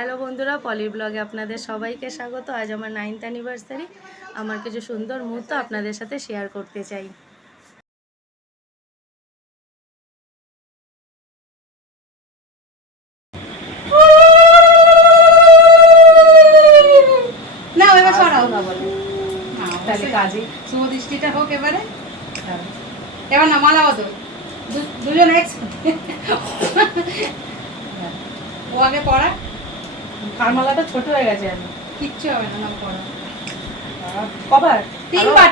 Hello বন্ধুরা, পলির ব্লগে আপনাদের সবাইকে স্বাগত। আজ আমার 9th অ্যানিভার্সারি। আমার কিছু সুন্দর মুহূর্ত আপনাদের সাথে শেয়ার করতে চাই। না এবার সরাও না বলে তাহলে কাজে শুভ দৃষ্টিটা হোক এবারে। এবার না মালা হতো দুজন একসাথে। ও আগে পড়া, আর মালাটা ছোট হয়ে গেছে। আমি কিচ্ছু হবে না, নাম পড়া কবার তিনবার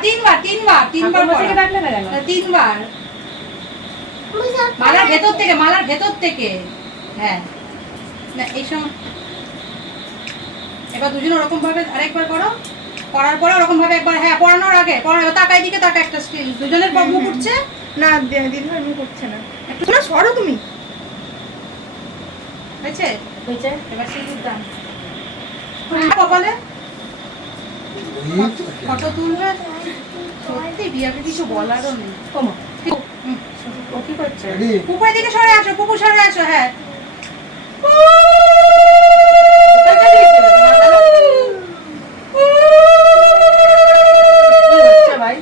থেকে ডাকলে না কেন? তিনবার মালার ভেতর থেকে হ্যাঁ না এই সময় এবার দুজন ওরকম ভাবে আরেকবার করো, করার পরে ওরকম ভাবে একবার হ্যাঁ পড়ানোর আগে পড়ানো তাকাই দিকে তাকা একটা স্টিল দুজনের মুখ উঠছে না দিদি ভাই মুখ উঠছে না, একটু না সরো তুমি। হয়েছে হয়েছে। এবার সিঁদুর দান কপালে ফটো তুলবে। সত্যি বিয়াকে কিছু বলারও নেই। কমো। ও কি করছে? পুকুরের দিকে সরে আসো, পুকুর সরে আসো। হ্যাঁ ভাই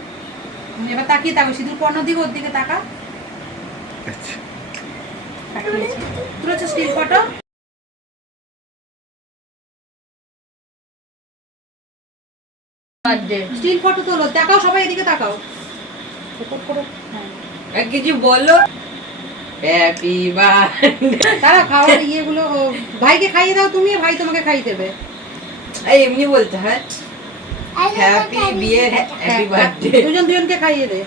এবার তাকিয়ে থাকো, সিঁদুর পর্ণ দিব ওর দিকে তাকা। তুলেছো still photo? Birthday still photo তোলো, তাকাও সবাই এদিকে তাকাও। এক কিছু বলো। Happy birthday. তারা খাওয়ার ইয়েগুলো ভাইকে খাইয়ে দাও তুমি, ভাই তোমাকে খাইয়ে দেবে। এই এমনি বলতে হয় হ্যাপি বিয়ে হ্যাপি বার্থডে। দুজন দুজনকে খাইয়ে দে,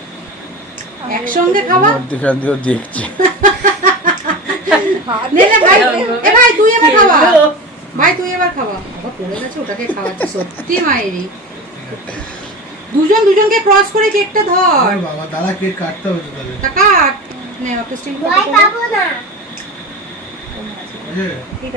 একসঙ্গে খাওয়া। মধ্যখান দিয়েও দেখছে। নে নে ভাই, এ ভাই তুই এবার খাওয়া, ভাই তুই এবার খাওয়া। বাবা পড়ে গেছে, ওটাকে খাওয়াচ্ছে। সত্যি মায়েরি দুজন দুজনকে ক্রস করে কেকটা ধর। বাবা দাদা কেক কাটতে হবে তো তাহলে। তা কাট নে, ওকে স্টিল ফটো পাবো না। ঠিক